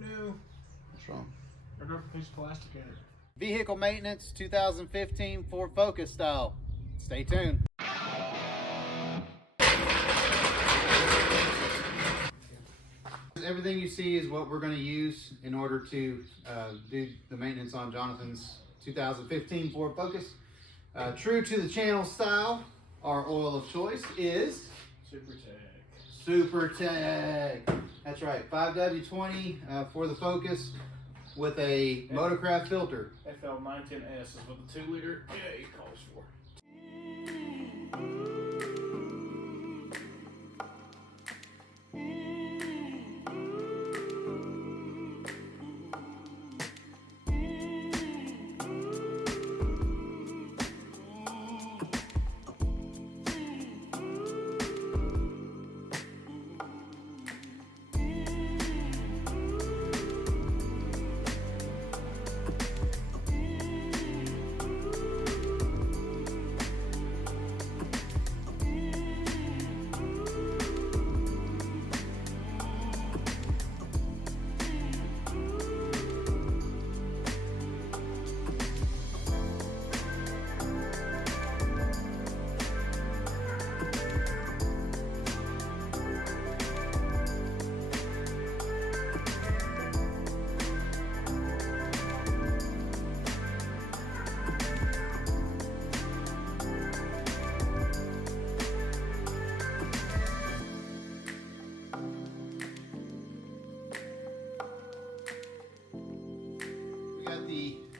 no. What's wrong? I dropped a piece of plastic in it. Vehicle maintenance 2015 Ford Focus style. Stay tuned. Everything you see is what we're going to use in order to do the maintenance on Jonathan's 2015 Ford Focus. True to the channel style, our oil of choice is SuperTech. That's right, 5W20 for the Focus with a Motorcraft filter. FL910S is what the 2 liter A calls for.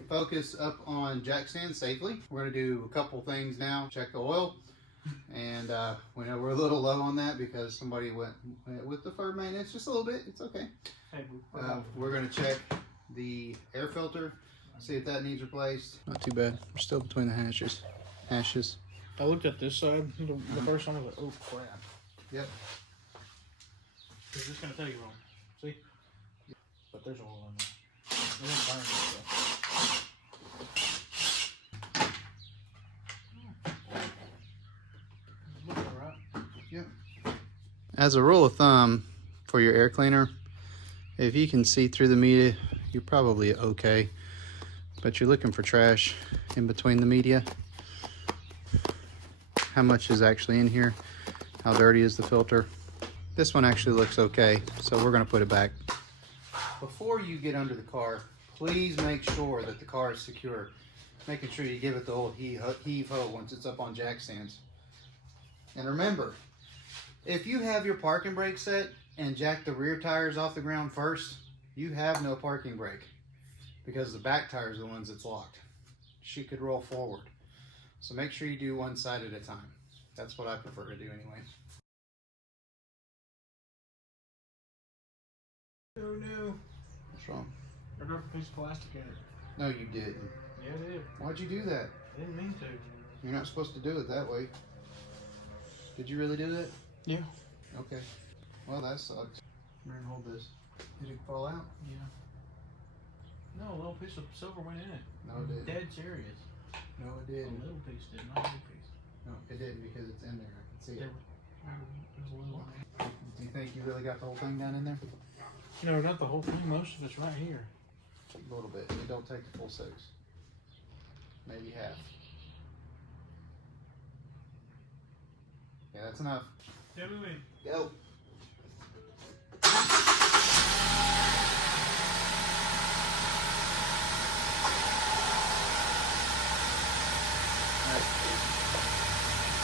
Focus up on jack stand safely. We're going to do a couple things now. Check the oil, and we know we're a little low on that because somebody went with deferred maintenance just a little bit. It's okay. We're going to check the air filter, see if that needs replaced. Not too bad. We're still between the hashes. I looked at this side. The first time I was like, oh crap. Yep. It's just gonna tell you wrong. See? But there's oil in there. It didn't burn itself. Yep. As a rule of thumb for your air cleaner, if you can see through the media, you're probably okay. But you're looking for trash in between the media. How much is actually in here? How dirty is the filter? This one actually looks okay, so we're gonna put it back. Before you get under the car, please make sure that the car is secure. Making sure you give it the old heave-ho once it's up on jack stands. And remember, if you have your parking brake set and jack the rear tires off the ground first, you have no parking brake because the back tire is the ones that's locked. She could roll forward. So make sure you do one side at a time. That's what I prefer to do anyway. Oh no. What's wrong? I dropped a piece of plastic in it. No, you didn't. Yeah, I did. Why'd you do that? I didn't mean to. You're not supposed to do it that way. Did you really do that? Yeah. Okay. Well, that sucks. Here, hold this. Did it fall out? Yeah. No, a little piece of silver went in it. No, it didn't. Dead serious. No, it didn't. A little piece did, not a big piece. No, it didn't because it's in there. I can see it. There's a little one. Do you think you really got the whole thing down in there? No, not the whole thing. Most of it's right here. A little bit. It don't take the full 6. Maybe half. Yeah, that's enough. Yeah, wait. Go.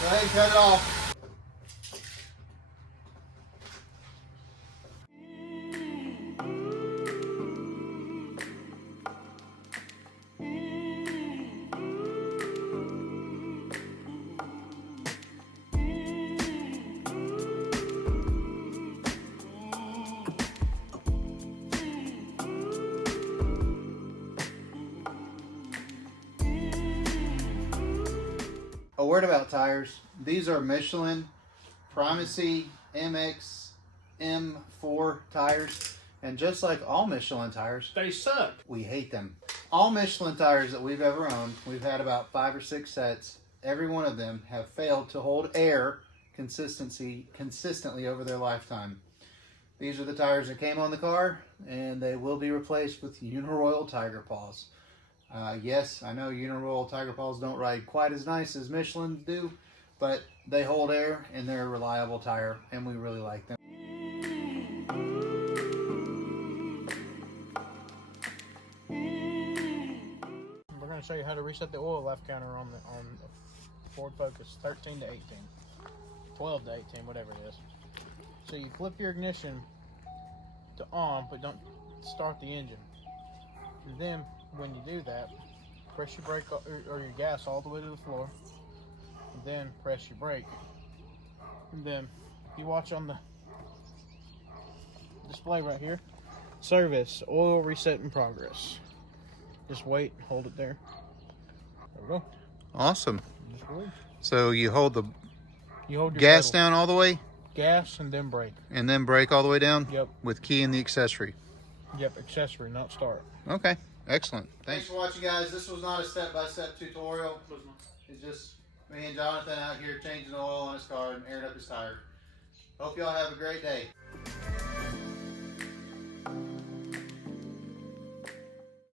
Go ahead and cut it off. A word about tires. These are Michelin Primacy MX M4 tires. And just like all Michelin tires, They suck. we hate them. All Michelin tires that we've ever owned, we've had about 5 or 6 sets. Every one of them have failed to hold air consistently over their lifetime. These are the tires that came on the car, and they will be replaced with Uniroyal Tiger Paws. Yes, I know Uniroyal Tiger Paws don't ride quite as nice as Michelin do, but they hold air and they're a reliable tire, and we really like them. We're going to show you how to reset the oil left counter on the Ford Focus 13 to 18, 12 to 18, whatever it is. So you flip your ignition to on, but don't start the engine. And then when you do that, press your brake or your gas all the way to the floor. And then press your brake. And then if you watch on the display right here, service, oil reset in progress. Just wait, hold it there. There we go. Awesome. Just wait. So you hold the Your gas pedal. down all the way? Gas and then brake. And then brake all the way down? Yep. With key in the accessory? Yep, accessory, not start. Okay, excellent. Thanks for watching, guys. This was not a step-by-step tutorial. It's just me and Jonathan out here changing the oil on his car and airing up his tire. Hope y'all have a great day.